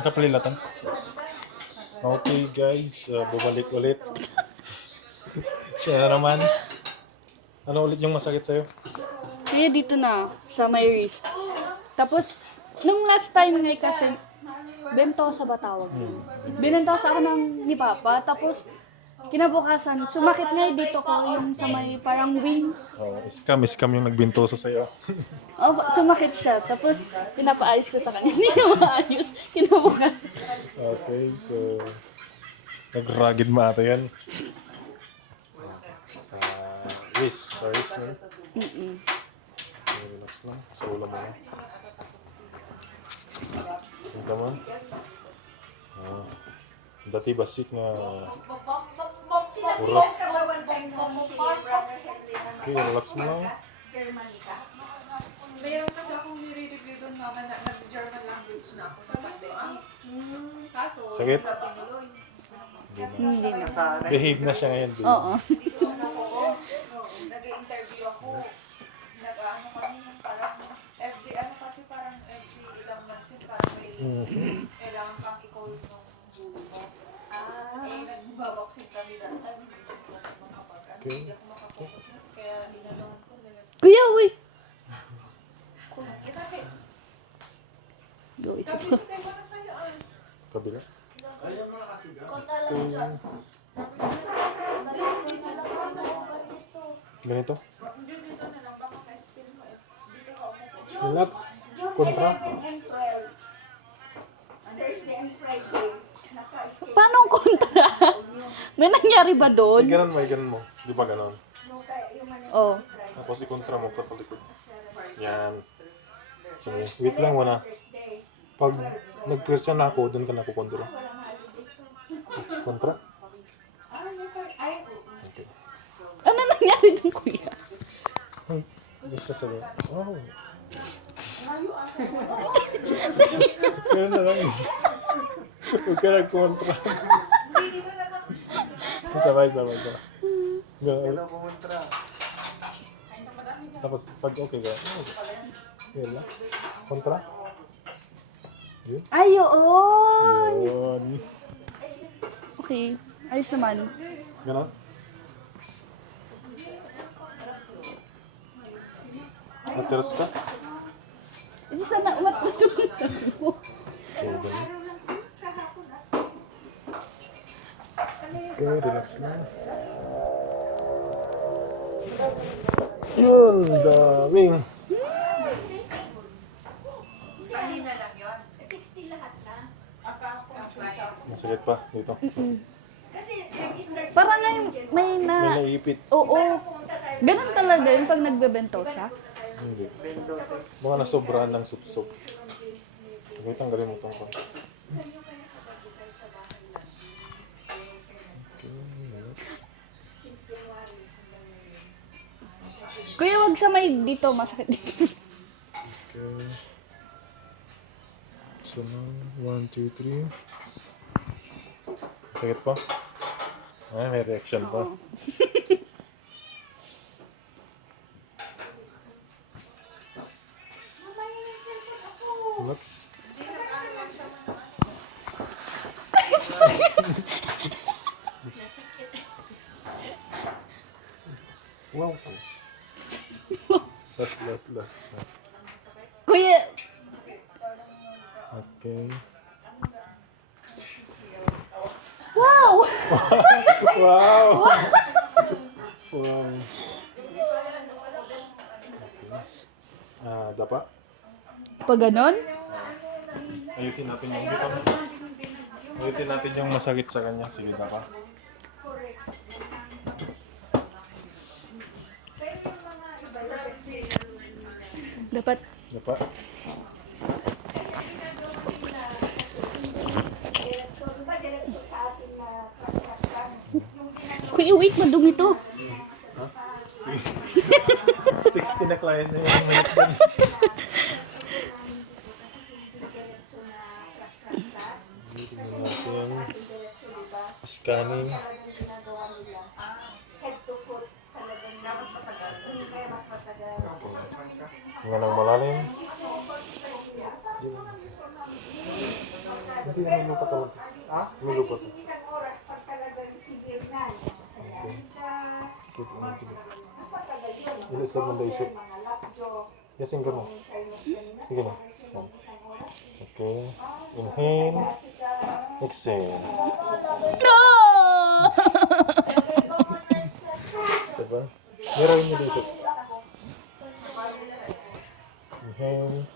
Nakapalilatan. Okay guys, bumalik ulit. Siya na naman. Ano ulit yung masakit sa'yo? Kaya dito na, sa my wrist. Tapos, nung last time nga kasi, bentosa ba tawag yun? Binentosa ako ni Papa, tapos, kinabukasan, sumakit nga dito ko yung sa may parang wing. Oh, scam yung nagbintosa sa'yo. Oh, sumakit siya. Tapos, pinapaayos ko sa kanya. Hindi na maayos. Kinabukasan. Okay, so nag-rugged ma ata yan. Sa wrist, no? Okay, relax lang. Sa ulam mo na. Ito mo. Dati basit nga urot. Okay, relax mo lang. Mayroon kasi akong nire-review doon na nag-German language na ako sa pandemic. Kaso, Sakit? tinuloy. Hindi na. Behave na siya ngayon. Babe. Oo. Dito na ako, nag-interview ako. Nag-ano kami, parang every, ano kasi parang every ilang months yun, parang may kailangan pang i-call nung dulo mo. Eh, nagbabaksin kami that time, hindi ko natin makapag, Okay. hindi ako makapokus na, kaya inalawan ko, Kuya, uy! bakit? Go, isa Sabi pa. ko kayo na sa'yo, Kabila. Ganito. Hindi dito na lang, baka ka-skill mo eh. Dito ka umupo. Relax. Kontra. 11 and 12. Thursday and Friday. Naka-skill. Paano ang kontra? May nangyari ba doon? May ganun mo. Di ba ganun? Oh. Tapos i-kontra mo pa talikod. Yan. Sige, wait lang muna. Pag nag-person na ako, doon ka na kukontra. Kontra? Okay. Ano nangyari doon, kuya? Basta sabi. Oh. Ganun na lang. Huwag ka nag-kontra. Sabay. Ganun. Tapos pag okay ka. Yun lang. Kontra. Yun. Ay, oo! Yun. Okay. Ayos naman. Ganon. Matiras ka? Hindi sana umatlas yung mo. So, ganun. Okay, relax lang. Yun, daming. Kanina lang yun. 60 lahat na. Masakit pa dito. Parang ngayon, may na... May naipit. Oo. Ganun talaga yun pag nagbebentosa. Hindi. Mga nasobrahan ng sup-sup. Okay, tanggalin mo itong konti. Kuya, wag sa may dito. Masakit dito. Okay. So now, 1, 2, 3. Sakit pa? Ay, may reaction pa. Oo. Relax. Wow. Last. Kuya, Okay. wow! Wow! Wow. Okay. Dapa. Pag ganon? Ayusin natin yung dito. Ayusin natin yung masakit sa kanya. Sige, dapa. Dapat. Dapa. Kuya, wait, madumi to. Sige. 60 na client na yung minute dun. Tingnan natin. Scanning. Tingnan ng malalim. Hindi naman lupa to. Ha? May lupa to. Isang oras pag talagang civil na. Okay. Ito naman sige. Napatagal yun. Ilis naman na isip. Mga lockjaw. Yasing ka mo. Sige na. Okay. Inhale. Exhale. No! Isa ba? Meron niyo dito. Inhale.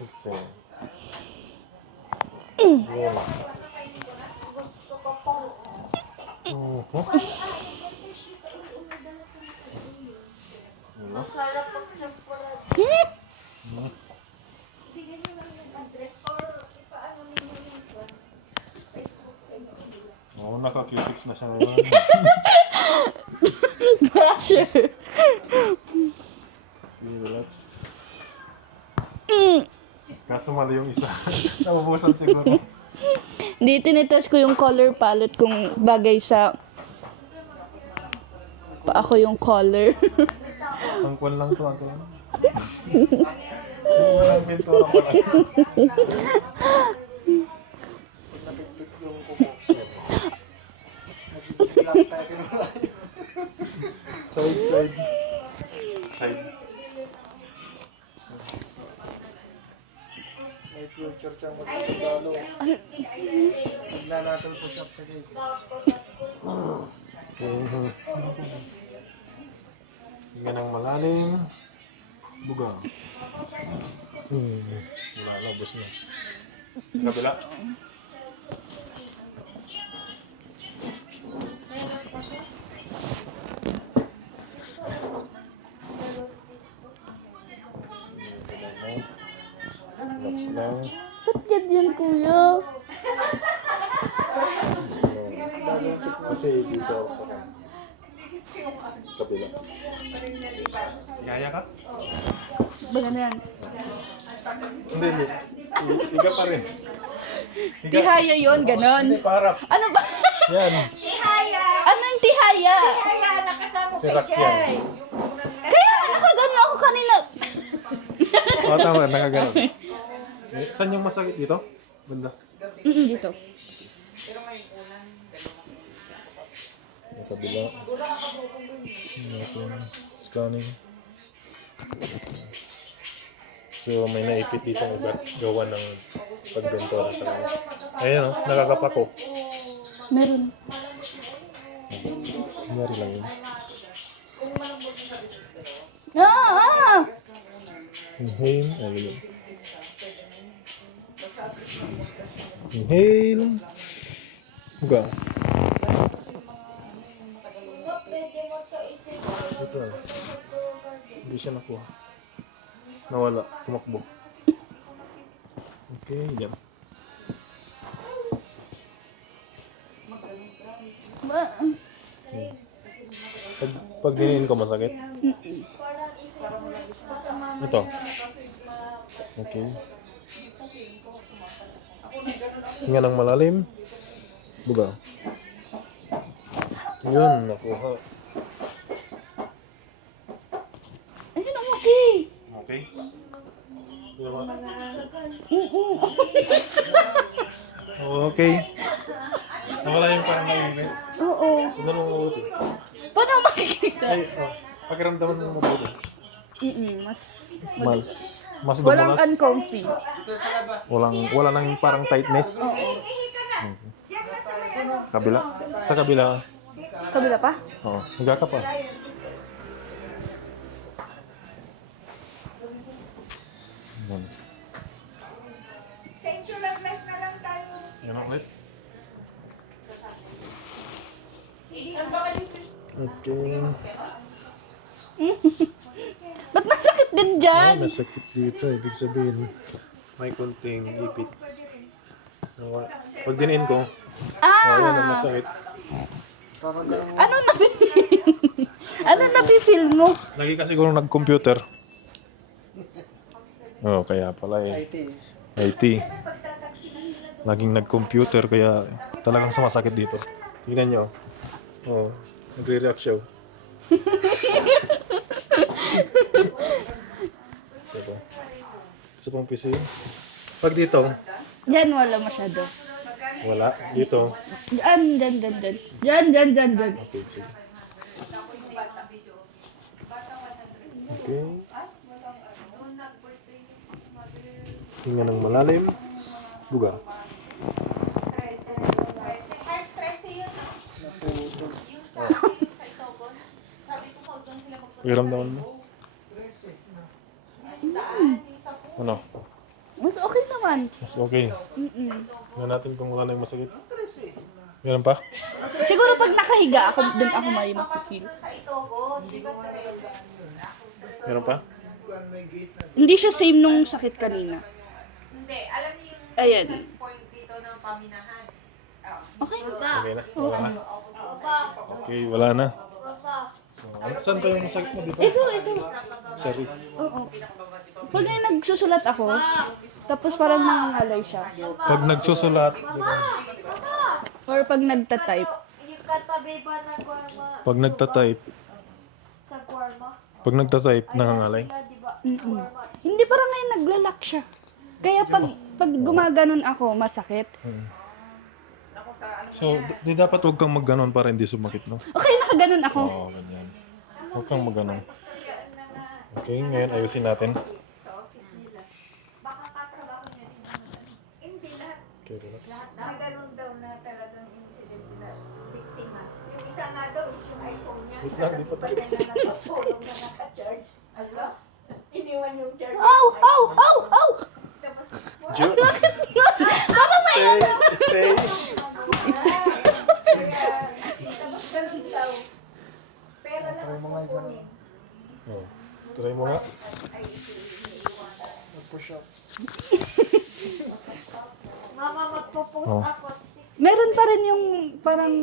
Exhale. Yun. Masarap ang chocolate. Bigyan niyo lang yung address or ipaano ninyo yung Facebook page nila. Oo, naka-QFix na siya ngayon. Pressure. Relax. Kaso mali yung isa. Nabubusan siguro. Hindi, tinitest ko yung color palette kung bagay sa pa ako yung color. Ang kwan lang to, ato lang. Walang pintura ko lang. Side. Side. May future siyang magkasagalo. Naglalakal po siya pa rin. Okay. Tingnan ng malalim. Buga. Wala, labos na. Sa kabila. Relax lang. Ba't ganyan, kuya? Kasi dito ako sa kabila. Yaya ka? Baga na yan. Hindi. Higa pa rin. Tihaya yun, ganon. Hindi, parap. Ano ba? Yan. Ihaya! Ano yung tihaya? Ihaya! Nakasama kay Sirak yan. Jay! Kaya nakagano ako kanina. Oo, tama. Nakagano'n. Saan yung masakit dito? Banda. Dito. Sa kabila. Natin. Scanning. So, may naipit dito ng iba. Gawa ng pagbentora sa kanya. Ayan o, nakakapako. Meron. Mari lang yun. Inhale. Ayun. Inhale. Buga. Ito na. Hindi siya nakuha. Nawala. Tumakbo. Okay, yan. Pag diniin ko masakit? Ito. Okay. Tingnan ng malalim. Buga. Yun, nakuha. Ayun, okay. Okay. Diba? Okay. Nawala yung parang naiibig. Oo. Tignan mo mabuti. Paano makikita? Ay, pakiramdaman mo mabuti. Mas Walang dumulas. uncomfy. Wala nang parang tightness. Sa kabila. Sa kabila. Kabila pa? Oo. Higa ka pa. Yan. Sa insurance life na lang tayo. Yan ulit. Okay. Ba't masakit din Ay, dyan? masakit dito. Ibig sabihin, may konting ipit. Pag diniin ko, yan ang masakit. Ano napipil? Ano napipil mo? Lagi kasi siguro nag-computer. Oh, kaya pala eh. IT. Laging nag-computer kaya talagang sumasakit dito. Tingnan nyo. Oh, nagre-react siya. Isa pa. Isa pang PC. Pag dito, Yan, wala masyado. Wala. Dito. Diyan, diyan, diyan, diyan. Diyan, diyan, diyan, diyan. Okay, sige. Okay. Hinga ng malalim. Buga. Iramdaman mo? Ano? Mas okay naman. Mas okay. Mm-mm. Tingnan natin kung wala na yung masakit. Meron pa? Siguro pag nakahiga ako, dun ako may makafeel. Meron pa? Hindi siya same nung sakit kanina. Hindi, alam niyo yung Ayan. point dito ng paminahan. Okay na. Okay na? Wala na? Okay, wala na. So, saan pa yung masakit mo dito? Ito. Sa wrist. Oo. Pag may nagsusulat ako, tapos parang nangangalay siya. Pag nagsusulat, Or pag nagtatype. Yung katabi ba ng kwarma pag nagtatype, sa kwarma? pag nagtatype, nangangalay. Sila, di ba? Mm-mm. Hindi, parang ngayon naglalak siya. Kaya pag gumaganon ako, masakit. So, di dapat huwag kang magganon para hindi sumakit, no? Okay, nakaganon ako. Oo, ganyan. Huwag kang magganon. Okay, ngayon ayusin natin. Sa office nila. Baka katrabaho niya din naman. Hindi lahat. Okay, relax. Na ganun daw na talagang incident na biktima. Yung isa nga daw is yung iPhone niya. Wait lang, di pa Katabi niya na nakatulong na naka-charge. Ala? Iniwan yung charge. Ow! Ow! Ow! Ow! Tapos, Ju! Stay! tapos ganun daw. Pera lang ang kukunin. Oh, try mo nga. Nag-push up. Mama, magpo-post Oh. ako. Meron pa rin yung parang...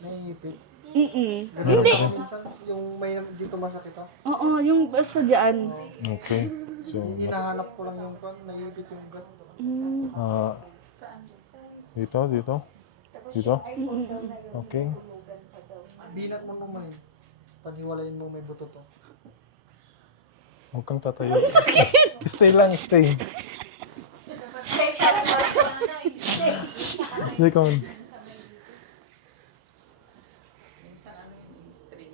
Naiipit. Hindi. Minsan, yung may dito masakit oh. Oo, yung basta dyan. Okay. So, Hinahanap ko lang yung naiipit yung gut. ah, dito. Dito. Okay. Binat mo naman eh. Paghiwalayin mo may buto to. Huwag kang tatayo. Stay lang, stay. Hindi ka man.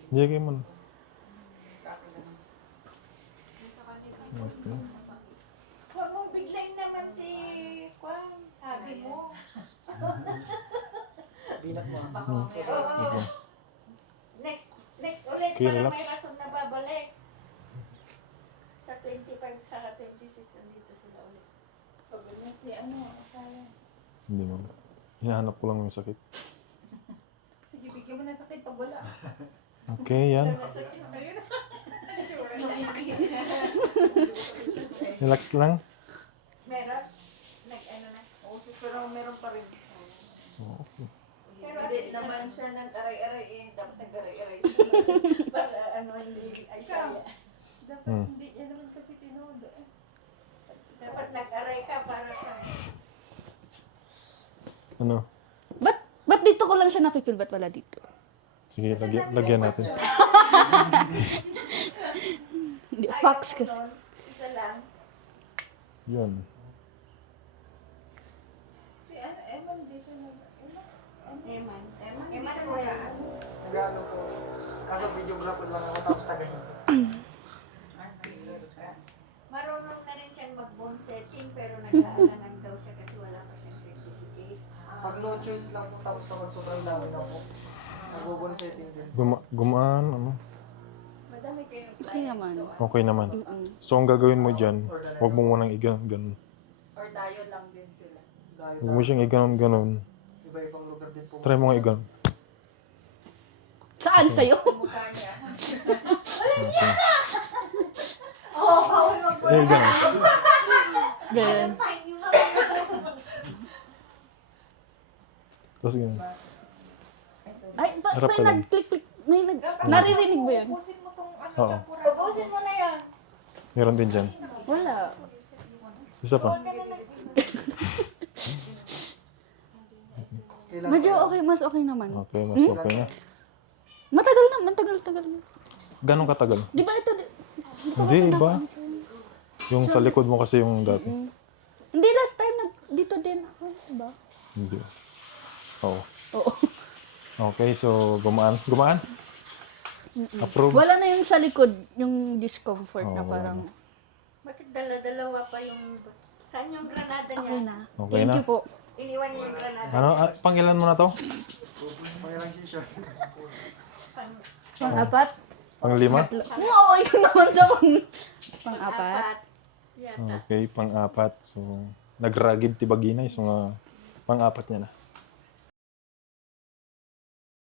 Hindi ka man. Okay. Huwag mong biglayin naman si Kwan. Sabi mo. Binat mo ah. Oo. Next ulit. Okay, Para relax. may rason na babalik. Sa 25 sa 26 andito sila ulit. Pag si sayang. Hindi man. Hinahanap ko lang yung sakit. Sige, bigyan mo na sakit pag wala. Okay, yan. Relax lang. Meron? Nag-ano na? Oo, pero meron pa rin. Okay. Pero at Hindi least naman siya nag-aray-aray eh. Dapat nag-aray-aray para ano hindi ay saya. Dapat hindi niya naman kasi tinodo. Dapat nag-aray ka para ka. Ano? Ba't dito ko lang siya napipil? Ba't wala dito? Sige, lagyan natin. Hindi, fax kasi. Nun, isa lang. Yun. Si Eman, di siya Eman ko yan. Nag-ano ko. Kaso videographer lang ako tapos tagahin ko. Marunong na rin siyang mag-bone setting pero nag-aalanan daw siya kasi wala pa siyang certificate. Pag no choice lang po tapos kapag sobrang dami na po. Nag-bone setting din. Gumaan, ano? Madami kayong Okay naman. Okay naman. Mm-mm. So, ang gagawin mo dyan, huwag mo munang ganun. or dayo lang din sila. Dahil Huwag mo siyang iganon-ganon. iba-ibang lugar din po. Try mo nga iganon. Saan sa'yo? Mukha niya. Okay. Oo, bawal mag Eh, ganon. Ganyan. fine yung Tapos ganun. Ay, Harap ka may lang. nag-click-click. Naririnig ba yun? Ubusin mo tong ano, Oo. champurado. Ubusin mo na yan. Meron din dyan. Wala. Isa pa. Kailangan Medyo okay, mas okay naman. Okay, mas okay na. Matagal na, matagal. Ganong katagal? Di ba ito? Hindi, iba. Yung sa likod mo kasi yung dati. Hindi, last time dito din. Hindi. Oo. Oo. Okay, so gumaan. Gumaan? Approve? Wala na yung sa likod, yung discomfort Oo, na wala parang, Bakit dala-dalawa pa yung... Saan yung granada niya? okay na. Okay Thank na? you po. Iniwan niya yung granada. Ano, pangilan mo na to? Pangilang sisyon. Pang-apat? Panglima? Oo, yun naman sa pang-apat. Apat. Yata. Okay, pang-apat. So, nagragid ti Baginay. So, pang-apat niya na.